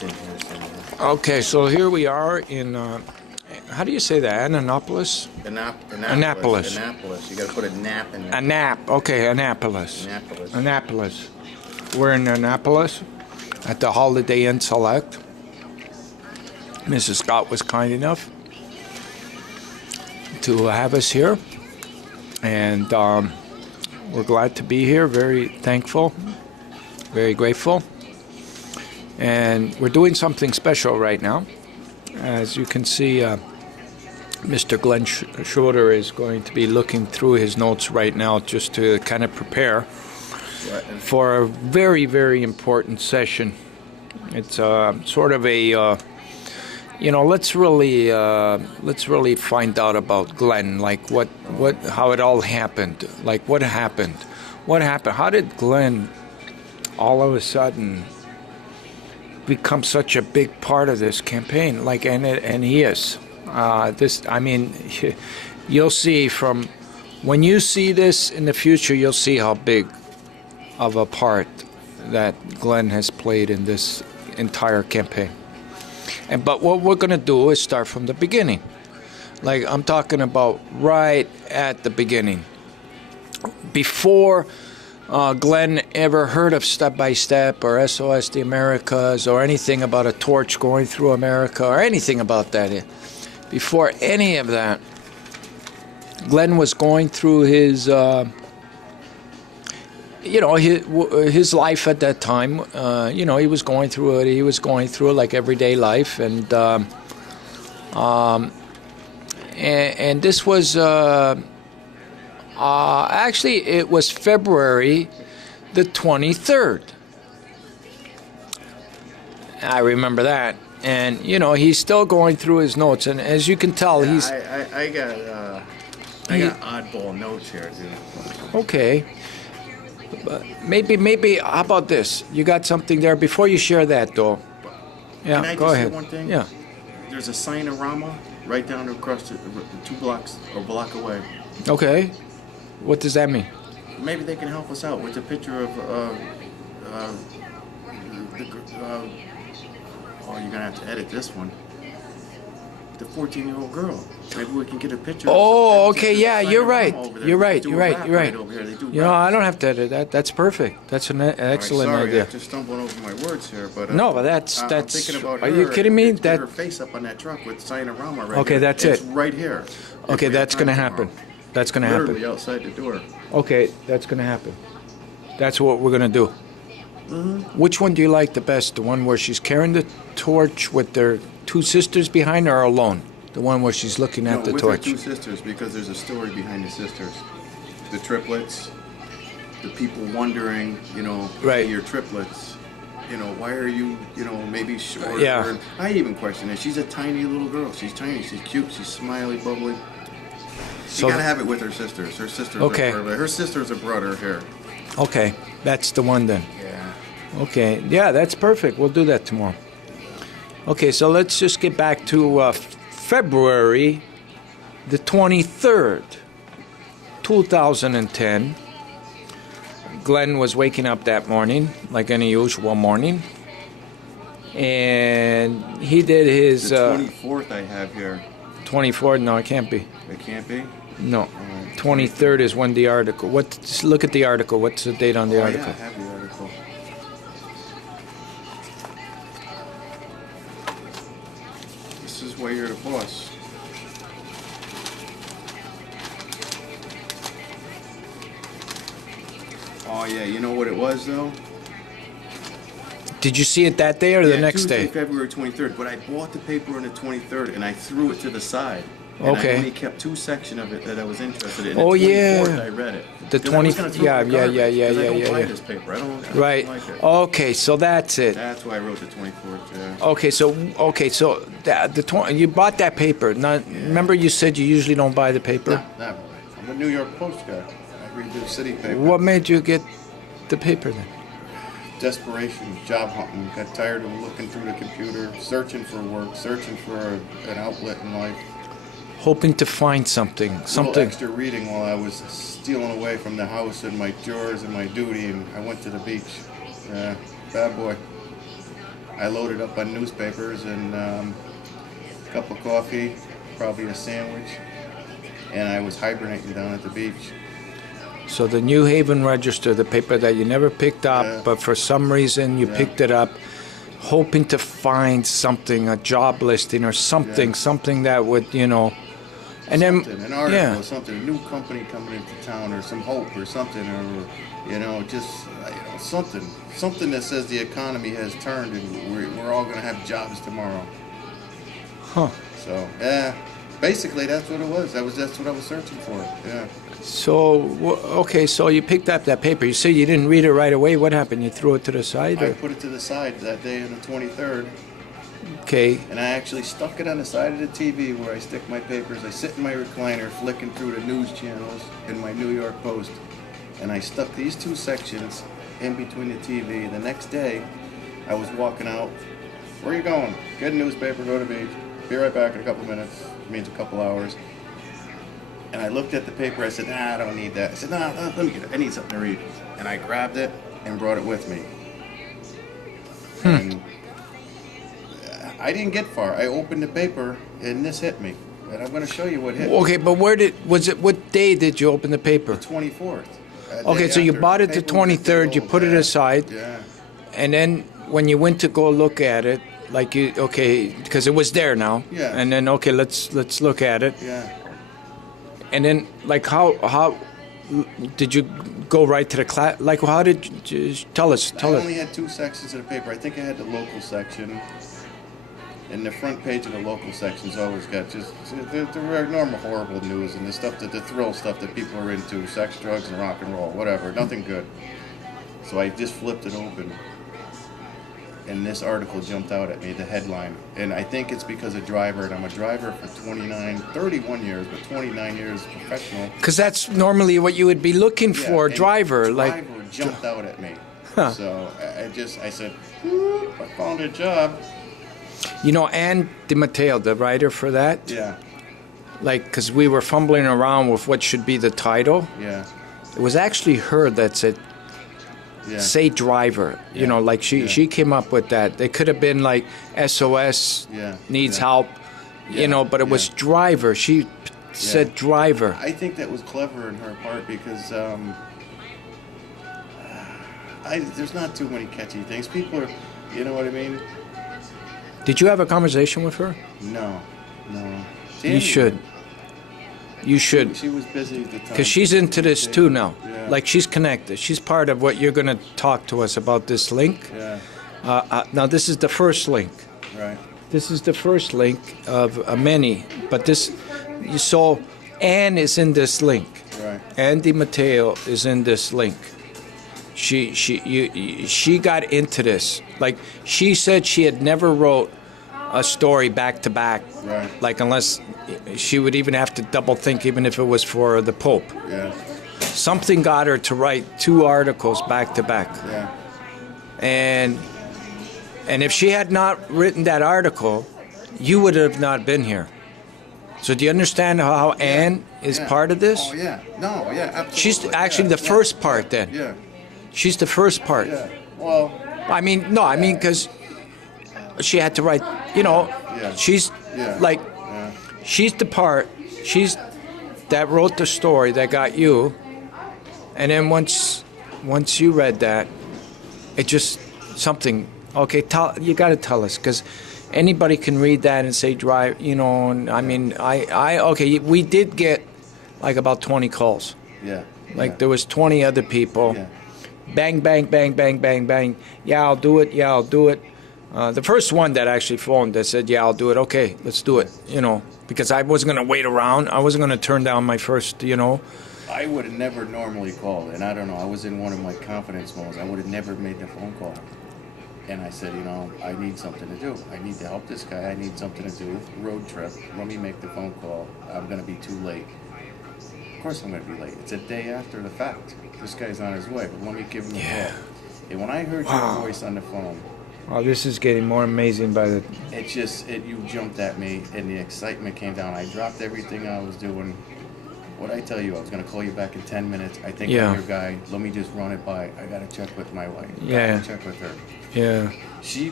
It's in here. It's in here. Okay, so here we are in, how do you say that? Annapolis? Annapolis. You got to put a nap in there. Okay, Annapolis. Annapolis. We're in Annapolis at the Holiday Inn Select. Mrs. Scott was kind enough to have us here, and we're glad to be here. Very thankful, very grateful, and we're doing something special right now. As you can see, Mr. Glenn Schroeder is going to be looking through his notes right now just to kind of prepare for a very, very important session. It's sort of a, let's really find out about Glenn, like how it all happened, like what happened, how did Glenn all of a sudden become such a big part of this campaign, and he is. You'll see from when you see this in the future, you'll see how big of a part that Glenn has played in this entire campaign. But what we're going to do is start from the beginning. Like I'm talking about right at the beginning. Before Glenn ever heard of Step by Step or SOS the Americas or anything about a torch going through America or anything about that. Before any of that, Glenn was going through his life at that time. He was going through it. He was going through it like everyday life, and this was actually it was February the 23rd. I remember that, and he's still going through his notes, and as you can tell, he's. I got oddball notes here, dude. Okay. But maybe. How about this? You got something there before you share that, though. Yeah, Can I go just ahead. say one thing? Yeah. There's a signorama right down across the 2 blocks or block away. Okay. What does that mean? Maybe they can help us out with a picture of. You're gonna have to edit this one. The 14-year-old girl. Maybe we can get a picture. Oh, okay, yeah, you're right. You're right. Over here. They do I don't have to edit that. That's perfect. That's an excellent idea. I'm just stumbling over my words here, but no, but that's. I'm thinking about her. Are you kidding me? Get her face up on that truck with Signorama right okay, here. that's it's it. Right here. Okay, that's gonna happen. That's gonna happen. Literally outside the door. Okay, that's gonna happen. That's what we're gonna do. Mm-hmm. Which one do you like the best? The one where she's carrying the torch with their 2 sisters behind her, or alone? The one where she's looking at the with torch. Her 2 sisters, because there's a story behind the sisters. The triplets, the people wondering, right. Hey, your triplets, why are you, maybe shorter? Yeah. I even question it. She's a tiny little girl. She's tiny. She's cute. She's smiley, bubbly. So you gotta have it with her sisters. Her sisters. Okay. Her sisters are brother here. Okay, that's the one then. Yeah. Okay, yeah, that's perfect. We'll do that tomorrow. Okay, so let's just get back to February the 23rd, 2010. Glenn was waking up that morning, like any usual morning, and he did his... The 24th I have here. 24th? No, it can't be. It can't be? No. Right. 23rd is when the article... Look at the article. What's the date on the article? Yeah, I have the article. This is why you're the boss. Oh yeah, you know what it was though? Did you see it that day or the next Tuesday, day? February 23rd. But I bought the paper on the 23rd and I threw it to the side. And Okay. I only kept 2 sections of it that I was interested in. Oh, the 24th, yeah. I read it. The 20. yeah. I don't buy this paper. I don't Right. like it. Okay, so that's it. That's why I wrote the 24th. Yeah. Okay, so you bought that paper. Now, remember you said you usually don't buy the paper? No, never. I'm a New York Post guy. I read the city paper. What made you get the paper then? Desperation, job hunting. Got tired of looking through the computer, searching for work, searching for an outlet in life. Hoping to find something. A little extra reading while I was stealing away from the house and my chores and my duty, and I went to the beach. Yeah, bad boy. I loaded up on newspapers and a cup of coffee, probably a sandwich, and I was hibernating down at the beach. So the New Haven Register, the paper that you never picked up, Yeah. but for some reason you Yeah. picked it up, hoping to find something, a job listing or something, Yeah. something that would, and Something, an article, yeah. something, a new company coming into town, or some hope, or something, or just something that says the economy has turned and we're all gonna have jobs tomorrow. Huh. So yeah, basically that's what it was. That's what I was searching for. Yeah. So, okay, so you picked up that paper. You said you didn't read it right away. What happened? You threw it to the side? I Or? put it to the side that day on the 23rd, Okay. and I actually stuck it on the side of the TV where I stick my papers. I sit in my recliner flicking through the news channels in my New York Post, and I stuck these two sections in between the TV. The next day, I was walking out. Where are you going? Get a newspaper, go to the beach. Be right back in a couple minutes. It means a couple hours. And I looked at the paper. I said, nah, I don't need that. I said, nah, let me get it. I need something to read. And I grabbed it and brought it with me. And I didn't get far. I opened the paper and this hit me. And I'm going to show you what hit me. Okay, but what day did you open the paper? The 24th. Okay, so you bought it the 23rd, you put it aside, Yeah. and then when you went to go look at it, because it was there now. Yeah. And then, okay, let's look at it. Yeah. And then, like, how did you go right to the class? Like, how did you tell us? I only had two sections of the paper. I think I had the local section. And the front page of the local section's always got just the normal horrible news and the stuff the thrill stuff that people are into, sex, drugs, and rock and roll, whatever, nothing good. So I just flipped it open, and this article jumped out at me, the headline. And I think it's because of driver, and I'm a driver for 31 years, but 29 years professional. Because that's normally what you would be looking for, and driver. Driver jumped out at me. Huh. So I said, I found a job. Ann DiMatteo, the writer for that, Yeah, because we were fumbling around with what should be the title. yeah, It was actually her that said, yeah. say driver. Yeah. She came up with that. It could have been like SOS, Yeah. needs Yeah. help, Yeah. but it was Yeah. driver. She said driver. I think that was clever in her part because there's not too many catchy things. People are, you know what I mean? Did you have a conversation with her? No. You should. You should. She was busy at the time. Because she's into this too now. Yeah. Like, she's connected. She's part of what you're going to talk to us about this link. Yeah, Now, this is the first link. right. This is the first link of many. But so Anne is in this link. Right. Ann DiMatteo is in this link. She got into this. Like, she said she had never wrote a story back to back. Right. Like, unless she would even have to double think, even if it was for the Pope. Yeah, Something got her to write 2 articles back to back. yeah, And if she had not written that article, you would have not been here. So do you understand how Anne is yeah. part of this? Oh, yeah. No, yeah, absolutely. She's actually Yeah, the yeah, first part then. Yeah, She's the first part. yeah. Well, Because she had to write, Yeah. she's yeah. like, Yeah. she's the part, that wrote the story that got you. And then once you read that, it just something, okay, you got to tell us, because anybody can read that and say drive, and okay, we did get like about 20 calls. Yeah. Like, there was 20 other people. Yeah. Bang, bang, bang, bang, bang, bang. Yeah, I'll do it. Yeah, I'll do it. The first one that actually phoned that said, yeah, I'll do it. Okay, let's do it. Because I wasn't going to wait around. I wasn't going to turn down my first, I would have never normally called, and I don't know, I was in one of my confidence modes. I would have never made the phone call. And I said, I need something to do. I need to help this guy. I need something to do. Road trip. Let me make the phone call. I'm going to be too late. Of course I'm going to be late. It's a day after the fact. This guy's on his way, but let me give him a call. And when I heard your voice on the phone, Wow, this is getting more amazing by the... you jumped at me, and the excitement came down. I dropped everything I was doing. What I tell you, I was going to call you back in 10 minutes. I think I'm your guy. Let me just run it by. I got to check with my wife. Yeah. Gotta check with her. Yeah. She